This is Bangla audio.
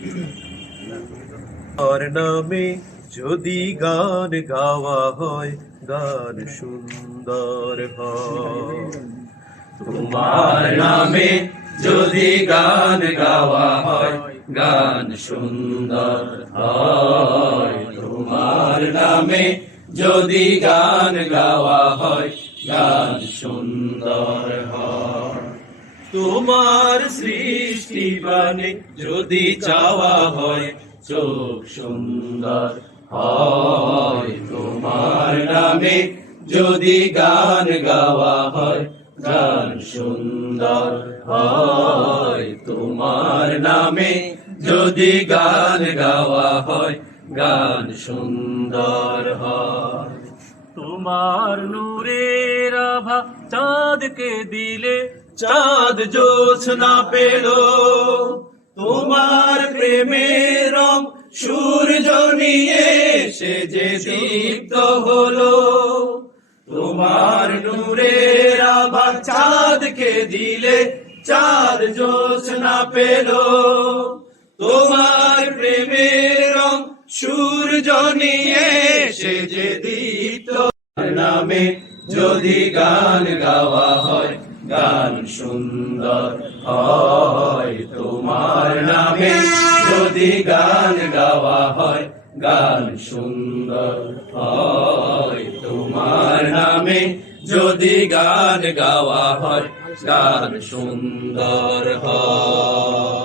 তোমার নামে যদি গান গাওয়া হয়, গান সুন্দর হয়। তোমার নামে যদি গান গাওয়া হয়, গান সুন্দর হয়। তোমার নামে যদি গান গাওয়া হয়, গান সুন্দর হয়। তোমার সৃষ্টি বাণী যদি চাওয়া হয়, চোখ সুন্দর হয়। তোমার নামে যদি গান গাওয়া হয়, গান সুন্দর হয়। তোমার নামে যদি গান গাওয়া হয়, গান সুন্দর হয়। তোমার নূরের আভা চাঁদকে দিলে চাঁদ জোছনা পেল। তোমার প্রেমের রং সূর্য নিয়ে সে যে দীপ্ত হলো। তোমার নূরের আভা চাঁদকে দিলে চাঁদ জোছনা পেল। তোমার প্রেমের রং সূর্য নিয়ে সে যে দীপ্ত। নামে যদি গান গাওয়া হয়, গান সুন্দর হয়। তোমার নামে যদি গান গাওয়া হয়, গান সুন্দর হয়। তোমার নামে যদি গান গাওয়া হয়, গান সুন্দর হয়।